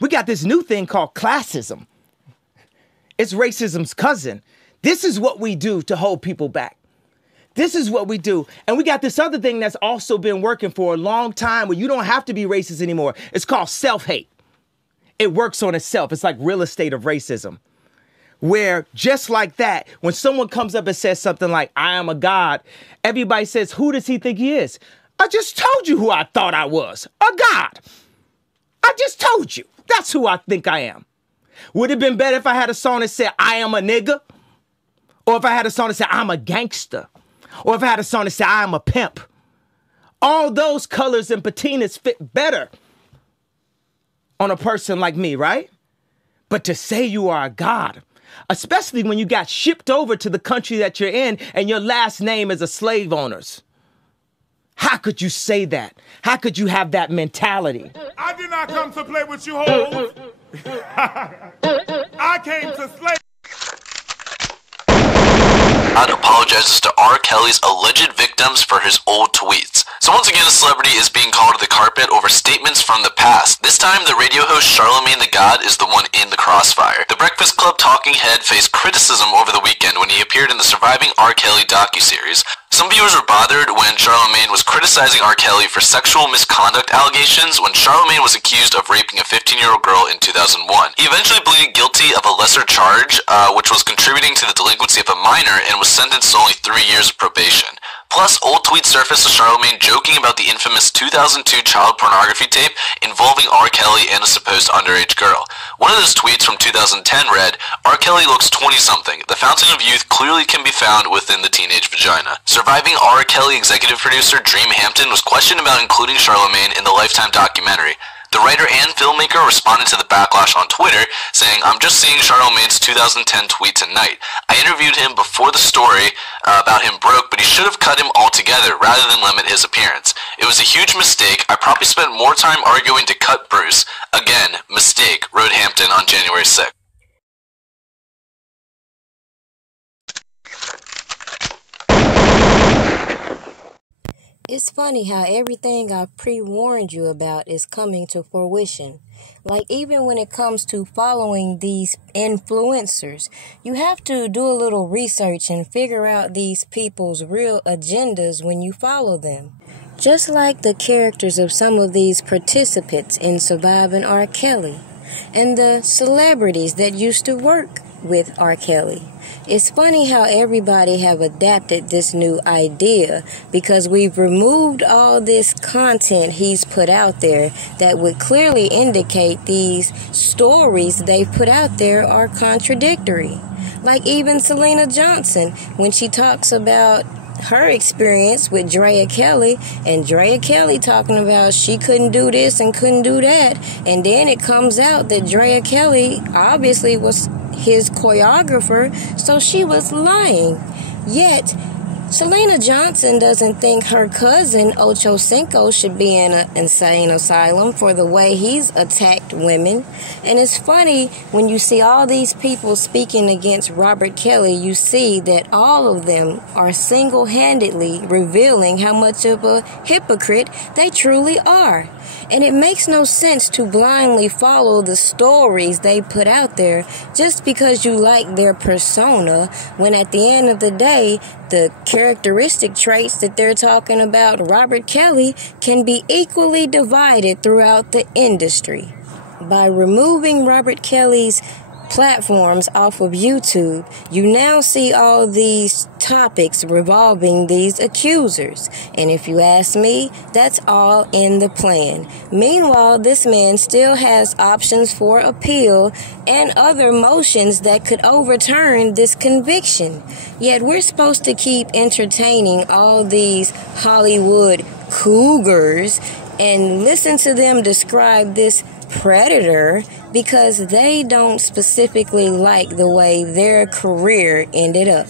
We got this new thing called classism. It's racism's cousin. This is what we do to hold people back. This is what we do. And we got this other thing that's also been working for a long time where you don't have to be racist anymore. It's called self-hate. It works on itself. It's like real estate of racism. Where just like that, when someone comes up and says something like, I am a god, everybody says, who does he think he is? I just told you who I thought I was, a god. I just told you. That's who I think I am. Would it have been better if I had a song that said, I am a nigga? Or if I had a song that said, I'm a gangster? Or if I had a song that said, I am a pimp? All those colors and patinas fit better on a person like me, right? But to say you are a god, especially when you got shipped over to the country that you're in and your last name is a slave owner's. How could you say that? How could you have that mentality? I did not come to play with you hoes. I came to slay. God apologizes to R. Kelly's alleged victims for his old tweets. So once again, a celebrity is being called to the carpet over statements from the past. This time, the radio host Charlamagne the God is the one in the crossfire. The Breakfast Club talking head faced criticism over the weekend when he appeared in the Surviving R. Kelly docuseries. Some viewers were bothered when Charlamagne was criticizing R. Kelly for sexual misconduct allegations when Charlamagne was accused of raping a 15-year-old girl in 2001. He eventually pleaded guilty of a lesser charge, which was contributing to the delinquency of a minor, and was sentenced to only 3 years of probation. Plus, old tweets surfaced of Charlamagne joking about the infamous 2002 child pornography tape involving R. Kelly and a supposed underage girl. One of those tweets from 2010 read, R. Kelly looks 20-something. The fountain of youth clearly can be found within the teenage vagina. Surviving R. Kelly executive producer Dream Hampton was questioned about including Charlamagne in the Lifetime documentary. The writer and filmmaker responded to the backlash on Twitter, saying, I'm just seeing Charlamagne's 2010 tweet tonight. I interviewed him before the story about him broke, but he should have cut him altogether rather than limit his appearance. It was a huge mistake. I probably spent more time arguing to cut Bruce. Again, mistake, wrote Hampton on January 6th. It's funny how everything I pre-warned you about is coming to fruition. Like, even when it comes to following these influencers, you have to do a little research and figure out these people's real agendas when you follow them. Just like the characters of some of these participants in Surviving R. Kelly and the celebrities that used to work with R. Kelly. It's funny how everybody have adapted this new idea because we've removed all this content he's put out there that would clearly indicate these stories they've put out there are contradictory. Like even Syleena Johnson, when she talks about her experience with Drea Kelly, and Drea Kelly talking about she couldn't do this and couldn't do that, and then it comes out that Drea Kelly obviously was his choreographer, so she was lying. Yet Syleena Johnson doesn't think her cousin Ocho Cinco should be in an insane asylum for the way he's attacked women. And it's funny, when you see all these people speaking against Robert Kelly, you see that all of them are single-handedly revealing how much of a hypocrite they truly are. And it makes no sense to blindly follow the stories they put out there just because you like their persona, when at the end of the day, the characteristic traits that they're talking about Robert Kelly can be equally divided throughout the industry. By removing Robert Kelly's platforms off of YouTube, you now see all these topics revolving these accusers. And if you ask me, that's all in the plan. Meanwhile, this man still has options for appeal and other motions that could overturn this conviction. Yet we're supposed to keep entertaining all these Hollywood cougars and listen to them describe this predator because they don't specifically like the way their career ended up.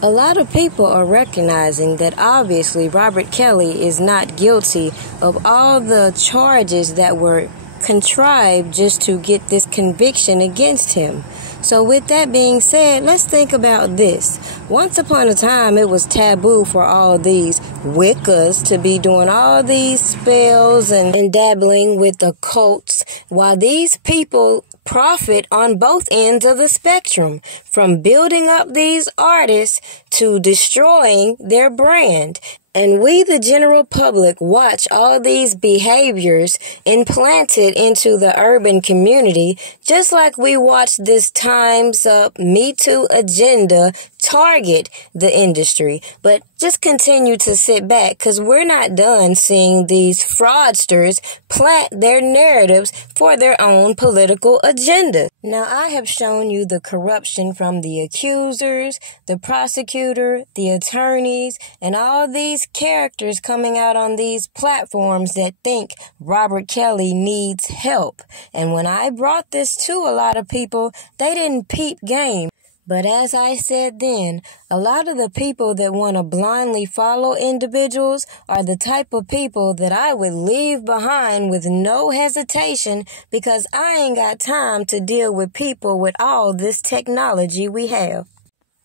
A lot of people are recognizing that obviously Robert Kelly is not guilty of all the charges that were contrived just to get this conviction against him. So with that being said, let's think about this. Once upon a time, it was taboo for all these Wiccas to be doing all these spells and dabbling with occults, while these people profit on both ends of the spectrum, from building up these artists to destroying their brand. And we, the general public, watch all these behaviors implanted into the urban community, just like we watch this Time's Up, Me Too agenda target the industry. But just continue to sit back, because we're not done seeing these fraudsters plant their narratives for their own political agenda. Now, I have shown you the corruption from the accusers, the prosecutor, the attorneys, and all these characters coming out on these platforms that think Robert Kelly needs help. And when I brought this to a lot of people, they didn't peep game. But as I said then, a lot of the people that want to blindly follow individuals are the type of people that I would leave behind with no hesitation, because I ain't got time to deal with people with all this technology we have.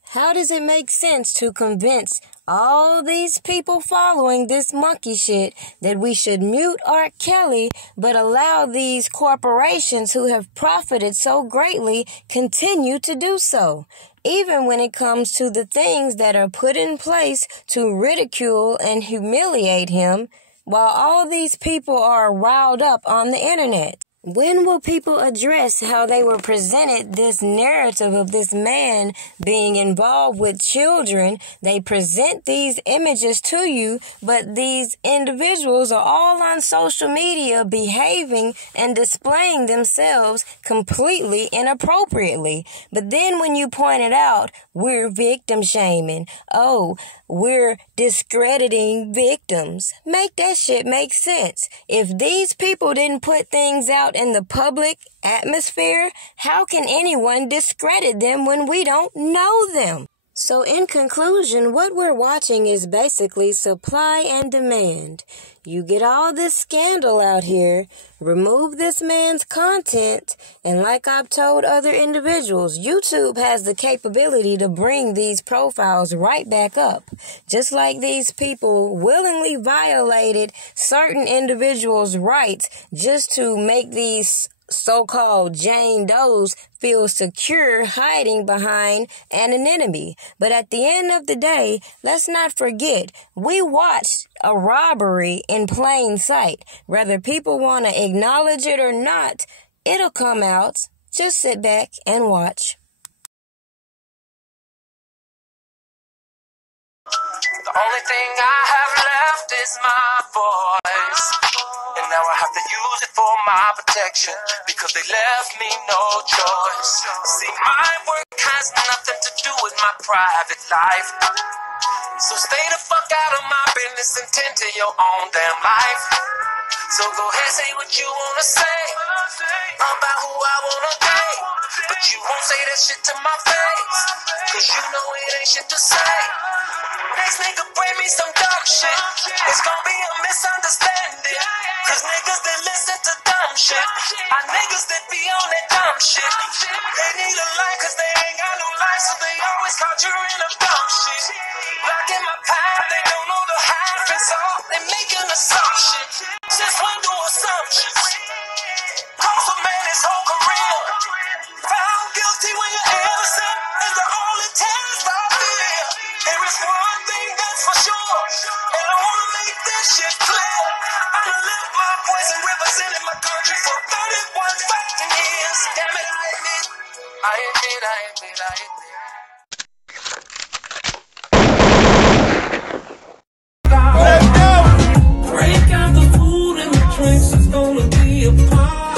How does it make sense to convince all these people following this monkey shit that we should mute R. Kelly, but allow these corporations who have profited so greatly continue to do so? Even when it comes to the things that are put in place to ridicule and humiliate him, while all these people are riled up on the internet. When will people address how they were presented this narrative of this man being involved with children? They present these images to you, but these individuals are all on social media behaving and displaying themselves completely inappropriately. But then when you point it out, we're victim shaming. Oh, we're discrediting victims. Make that shit make sense. If these people didn't put things out in the public atmosphere, how can anyone discredit them when we don't know them? So in conclusion, what we're watching is basically supply and demand. You get all this scandal out here, remove this man's content, and like I've told other individuals, YouTube has the capability to bring these profiles right back up. Just like these people willingly violated certain individuals' rights just to make these so-called Jane Does feel secure hiding behind anonymity. But at the end of the day, let's not forget, we watched a robbery in plain sight. Whether people want to acknowledge it or not, it'll come out. Just sit back and watch. The only thing I have left is my voice, and now I have to use it for my protection, because they left me no choice. See, my work has nothing to do with my private life, so stay the fuck out of my business and tend to your own damn life. So go ahead, say what you wanna say about who I wanna date, but you won't say that shit to my face, cause you know it ain't shit to say. Next nigga bring me some dumb shit, it's gonna be a misunderstanding, cause niggas that listen to dumb shit are niggas that be on that dumb shit. They need a life cause they ain't got no life, so they always conjuring up dumb shit. Blocking my path, they don't know the half and all, they making assumptions. Just one do assumptions. Cost a man his whole career. Found guilty when you're innocent is the only test I fear. There is one thing that's for sure, and I wanna make this shit clear. I done lived my voice and represented my country for 31 fucking years. Damn it, I admit. Let's go! Break out the food and the drinks, it's gonna be a party.